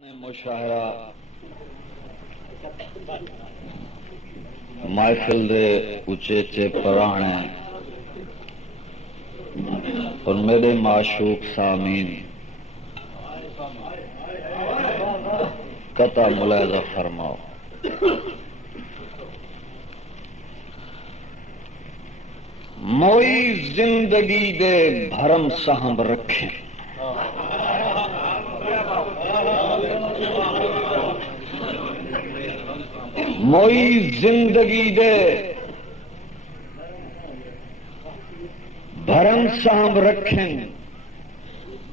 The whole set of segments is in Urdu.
مشاہرہ محفل دے اچے پرانے اور میرے معشوق سامین قطع ملاحظہ فرماؤ۔ موئی زندگی دے بھرم سہم رکھیں، موئی زندگی دے بھرم سانب رکھیں،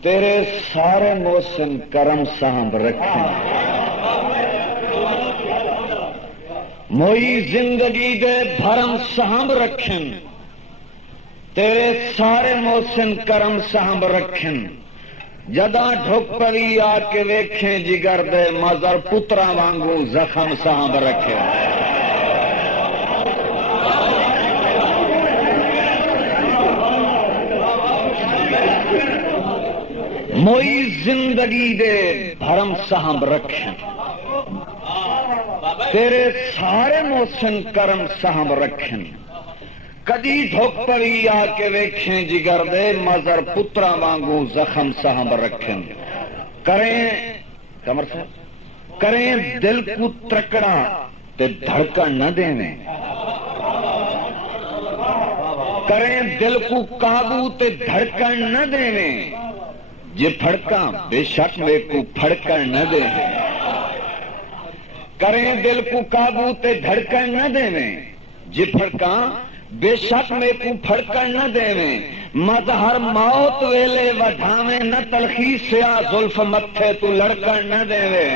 تیرے سارے محسن کرم سانب رکھیں۔ موئی زندگی دے بھرم سانب رکھیں، تیرے سارے محسن کرم سانب رکھیں۔ جداں ڈھک پڑی آ کے ویکھیں جگر دے مزر پترا وانگو زخم سانب رکھیں۔ موئی زندگی دے بھرم سانب رکھیں، تیرے سارے محسن کرم سانب رکھیں۔ کدی ڈھک پڑی آ کے ویکھیں جگر دے مزر پترا وانگو زخم سانب رکھیں۔ کریں دل کو ترکڑا تے دھڑکن نہ دیویں، کریں دل کو قابو تے دھڑکن نہ دیویں، جے پھڑکاں بے شک میں کو پھڑکن نہ دیویں۔ کریں دل کو قابو تے دھڑکن نہ دیویں، جے پھڑکاں بے شک میں کو پھڑکن نہ دیویں۔ مظہر موت ویلے وڈھاویں، نہ تلخی سیاہ زلف متھے تو لڑکن نہ دیویں۔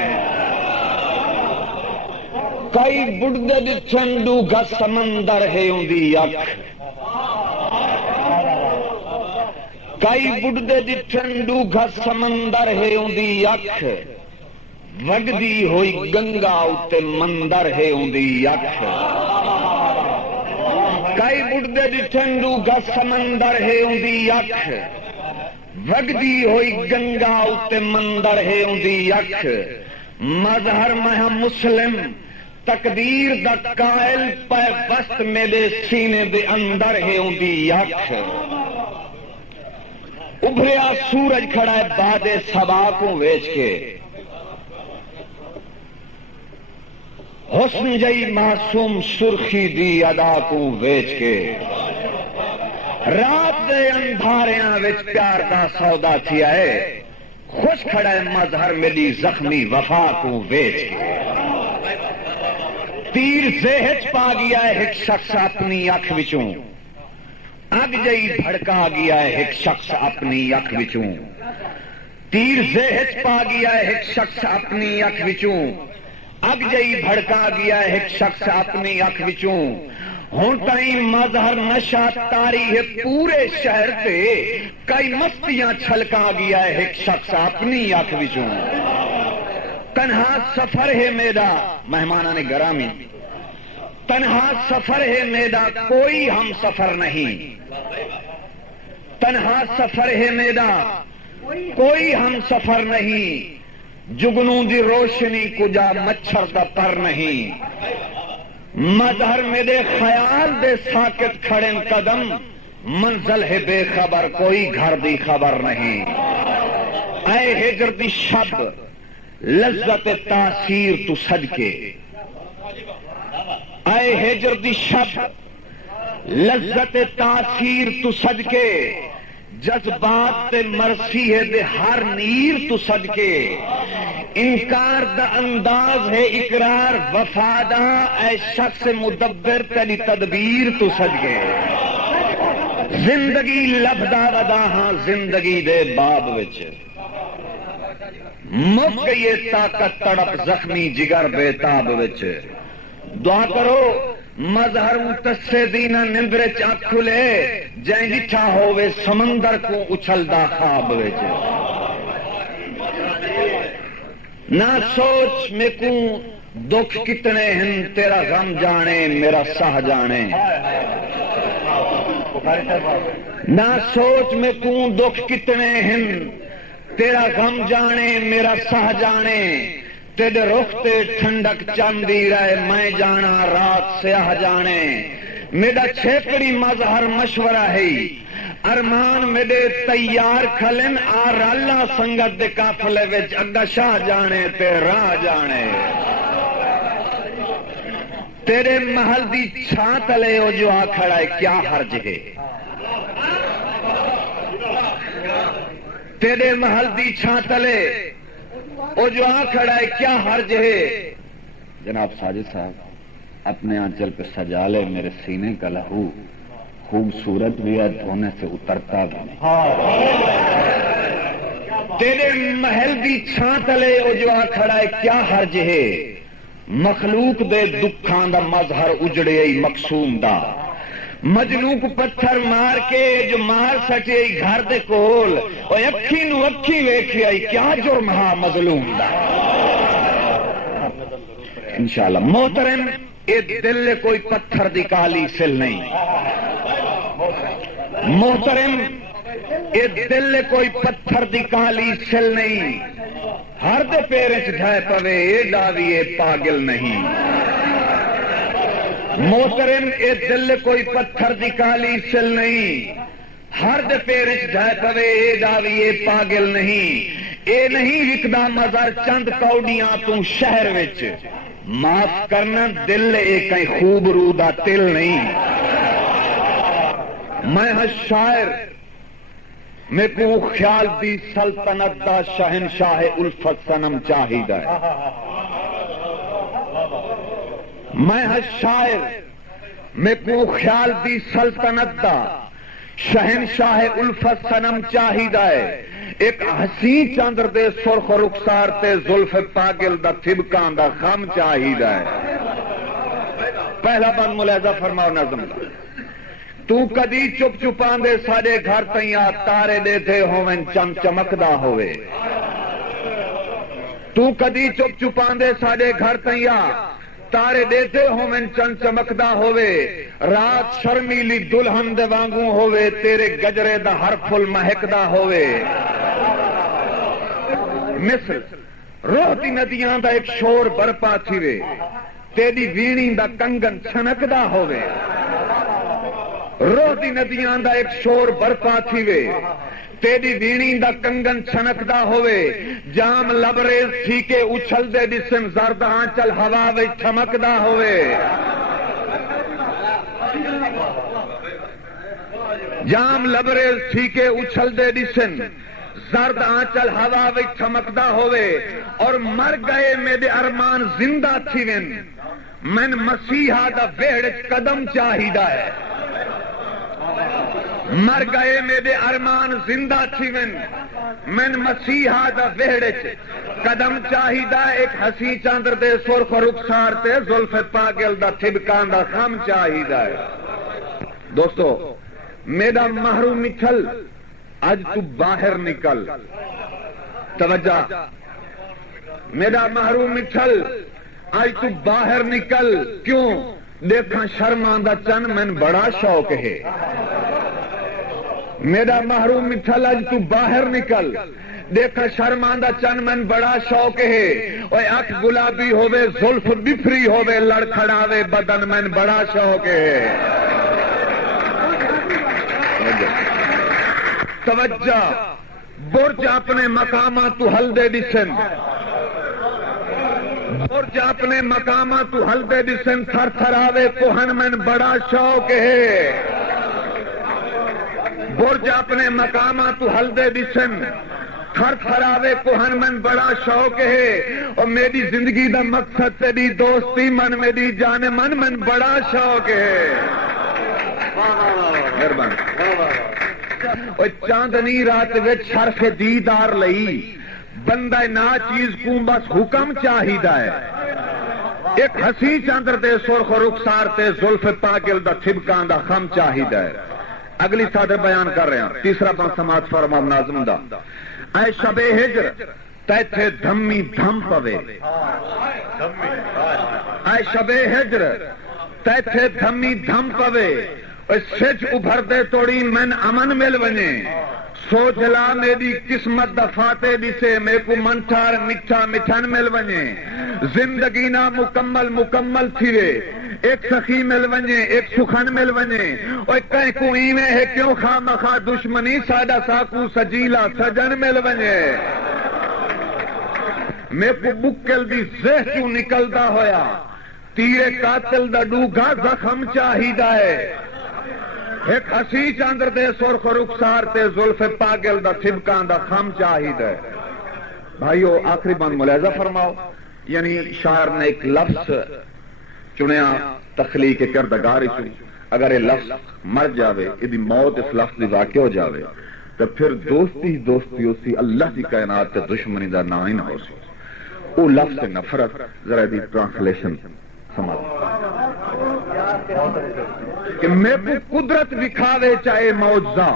کئی بڑھدے ڈٹھن ڈوگھا سمندر ہے اندی اکھ، کئی بڑھدے ڈٹھن ڈوگھا سمندر ہے اندی اکھ، وگدی ہوئی گنگا اتے مندر ہے اندی اکھ۔ کئی بڑھدے ڈٹھن ڈوگھا سمندر ہے اندی اکھ، وگدی ہوئی گنگا اتے مندر ہے اندی اکھ۔ مظہر میں مسلم تقدیر دا قائل پے وسط میرے سینے دے اندر ہے اندی اکھ۔ ابھریا سورج کھڑا ہے باد صبا کو ویچ کے، حسن جئی معصوم سرخی دی ادا کو ویچ کے۔ رات دے اندھاریاں وچ پیار دا سودا تھیا ہے، خوش کھڑا ہے مظہر میری زخمی وفا کو ویچ کے۔ تیر زہج پا گیا ہے ایک شخص اپنی اکھ وچوں، اگ جئی بھڑکا گیا ہے ایک شخص اپنی اکھ وچوں۔ تیر زہج پا گیا ہے ایک شخص اپنی اکھ وچوں، اگ جئی بھڑکا گیا ہے ایک شخص اپنی اکھ وچوں۔ ہن تائیں مظہر نشہ تاری ہے پورے شہر تے، کئی مستیاں چھلکا گیا ہے ایک شخص اپنی اکھ وچوں۔ تنہا سفر ہے میرا مہمانان گرامی، تنہا سفر ہے میرا کوئی ہم سفر نہیں، تنہا سفر ہے میرا کوئی ہم سفر نہیں، جگنوں دی روشنی کجا مچھر دا پر نہیں۔ مظہر میرے خیال دے ساکت کھڑے قدم، منزل ہے بے خبر کوئی گھر دی خبر نہیں۔ اے ہجر دی شب لذت تاثیر تو صدقے، اے ہجر دی شب لذت تاثیر تو صدقے، جذبات تے مرسی ہے دے ہر نیر تو صدقے۔ انکار دا انداز ہے اقرار وفادا، اے شخص مدبر تیری تدبیر تو صدقے۔ زندگی لبدا ردا ہاں زندگی دے باب وچ، مک گئی طاقت تڑپ زخمی جگر بے تاب وچ۔ دعا کرو مظہر متصے دینا نندر چاک کھلے، جائیں جٹھا ہووے سمندر کو اچھلدا خواب وچ۔ نہ سوچ میں کو دکھ کتنے ہیں، تیرا غم جانے میرا سہ جانے۔ نہ سوچ میں کو دکھ کتنے ہیں، تیرا غم جانے میرا سہ جانے تیرے رخ تے ٹھنڈک چاندی رہے میں جانا رات سیاہ جانے میرا چھیکڑی مظہر مشورہ ہے ارمان میرے تیار کھلن آر اللہ سنگت دے قافلے وچ اگا شاہ جانے تے راہ جانے تیرے محل دی چھاں تلے او جو آ کھڑا ہے کیا حرج ہے تیرے محل دی چھاں تلے او جو آ کھڑا ہے کیا حرج ہے جناب ساجد صاحب اپنے آنچل پہ سجا لے میرے سینے کا لہو خوبصورت بھی ہے دھونے سے اترتا بھی نہیں تیرے محل دی چھاں تلے او جو آ کھڑا ہے کیا حرج ہے مخلوق دے دکھاں دا مظہر اجڑے مقصوم دا مجنوں کو پتھر مار کے جو مار سکے گھر دے کول او اکھی نو اکھی ویکھی آئی کیا جرم ہا مظلوم دا انشاءاللہ محترم اے دل کوئی پتھر دی کالی سل نہیں محترم اے دل کوئی پتھر دی کالی سل نہیں ہر دے پیرے چڑھائے پوے اے ڈاوی اے پاگل نہیں محترم اے دل کوئی پتھر دی کالی سل نہیں ہر دے پیرے چڑھائے پوے اے ڈاوی اے پاگل نہیں اے نہیں وکدا مزار چند کوڑیاں تو شہر وچ معاف کرنا دل اے کئی خوب رودا تل نہیں میں ہاں شاعر میں کو خیال دی سلطنت دا شہنشاہ الفت صنم چاہیدہ ہے میں ہاں شاعر میں کو خیال دی سلطنت دا شہنشاہ الفت صنم چاہیدہ ہے ایک حسین چاندر دے سرخ رخسار تے زلف پاگل دا تھبکان دا خم چاہیدہ ہے پہلا بند ملاحظہ فرماؤ نظم دا تو کدی چپ چپان دے سارے گھر تیاں تارے دے تھے ہوئن چم چمکدا ہوئے تو کدی چپ چپان دے سارے گھر تیاں تارے دیتے ہوئن چم چمکدا ہوئے رات شرمیلی دلہن دے وانگوں ہوئے تیرے گجرے دا ہر پھل مہکدا ہوئے مثل روحتی ندیاں دا ایک شور برپا تھیوے تیری وینی دا کنگن چھنکدا ہوئے روحتی ندیاں دا ایک شور برپا تھیوے تیری وینی دا کنگن چھنکدا ہوئے جام لبریز تھی کے اچھل دے ڈسم زرد آنچل ہوا وی چھمکدا ہوئے جام لبریز تھی کے اچھل دے ڈسم زرد آنچل ہوا وی چھمکدا ہوئے اور مر گئے میرے ارمان زندہ تھی وین من مسیحہ دا ویڑ قدم چاہیدہ ہے مر گئے میرے ارمان زندہ تھیون من مسیحہ دا ویڑچ قدم چاہیدہ ایک حسی چاندر دے سرخ رخسار تے زلف پاگل دا تھبکان دا خم چاہیدہ ہے دوستو میرا محروم مٹھل آج تو باہر نکل توجہ میرا محروم مٹھل آج تو باہر نکل کیوں دیکھاں شرماندہ چن من بڑا شوق ہے میرا محروم مٹھل آج تو باہر نکل دیکھا شرماندہ چن من بڑا شوق ہے اوے اکھ گلابی ہووے زلف بفری ہووے لڑکھڑاوے بدن من بڑا شوق ہے توجہ برج اپنے مقامات تو ہل دے ڈسن برج اپنے مقامات تو ہل دے ڈسن تھر تھراوے کوہن من بڑا شوق ہے برج اپنے مقامات تو ہل دے ڈسن تھر تھراوے کوہن من بڑا شوق ہے اور میری زندگی دا مقصد تیری دوستی من میری جان من بڑا شوق ہے مہربان اور چاندنی رات وچ شرف دیدار لئی بندہ نا چیز کو بس حکم چاہیدہ ہے ایک حسی چاندر دے سرخ رخسار تے زلف پاگل دا تھبکان دا خم چاہیدہ ہے اگلی سادر بیان کر رہے ہیں تیسرا پانچ سماعت فرما ناظم دا اے شب ہجر تیتھے دھمی دھم پوے اے شب ہجر تیتھے دھمی دھم پوے سچ ابھر دے توڑی من امن مل ونے سوچ لا میری قسمت دفاتے دسے میں کو منٹھار مٹھا مٹھن مل ونجے زندگی نہ مکمل تھیوے ایک سخی مل ونجے ایک سخن مل ونجے اور کہیں کو ایویں ہے کیوں خواہ مخواہ دشمنی ساڈا ساکو سجیلا سجن مل ونجے میں کو بکل دی زہ کیوں نکلدا ہویا تیرے قاتل دا ڈوگا زخم چاہیدا ہے ایک ہسی چاندر دے سرخ رخسار تے زلف پاگل دا سبکان دا خم چاہیدا ہے بھائیو آخری بند ملاحظہ فرماؤ یعنی شاعر نے ایک لفظ چنیا تخلیق کردگار چ اگر یہ لفظ مر جاوے یہ موت اس لفظ دی واقع ہو جاوے تو پھر دوستی اسی اللہ کی کائنات تے دشمنی دا نا ہی نہ ہو سی وہ لفظ سے نفرت ذرا دی ٹرانسلیشن سمجھ کہ میں کو قدرت دکھاوے چاہے معجزہ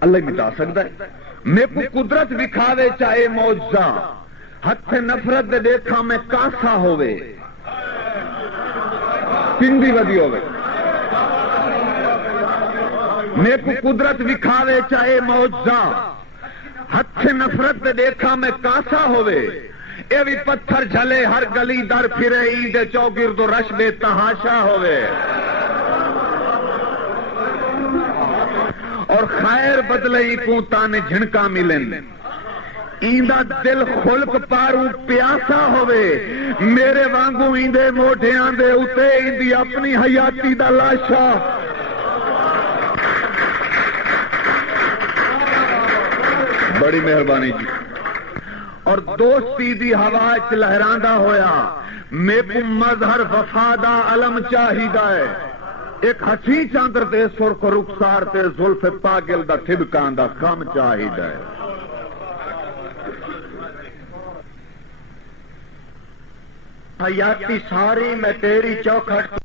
اللہ ہی مٹا سکتا ہے میں کو قدرت دکھاوے چاہے معجزہ ہتھ نفرت دے دیکھا میں کاسا ہوئے پنڈی ودی ہوئے میں کو قدرت دکھاوے چاہے معجزہ ہتھ نفرت دے دیکھا میں کاسا ہوئے اے بھی پتھر جھلے ہر گلی در پھرے عید چوگرد و رش بے تحاشا ہوئے اور خیر بدلے کو تانے جھنکا ملن ایندا دل خلق پاروں پیاسا ہوئے میرے وانگو ایندے موڈیاں دے اتے ایندی اپنی حیاتی دا لاشا بڑی مہربانی جی اور دوستی دی ہوا چ لہراندا ہویا میں کو مظہر وفادا علم چاہیدا ہے ایک ہسی چاندر دے سرخ رخسار تے زلف پاگل دا تھبکان دا خم چاہیدا ہے حیاتی ساری میں تیری چوکھٹ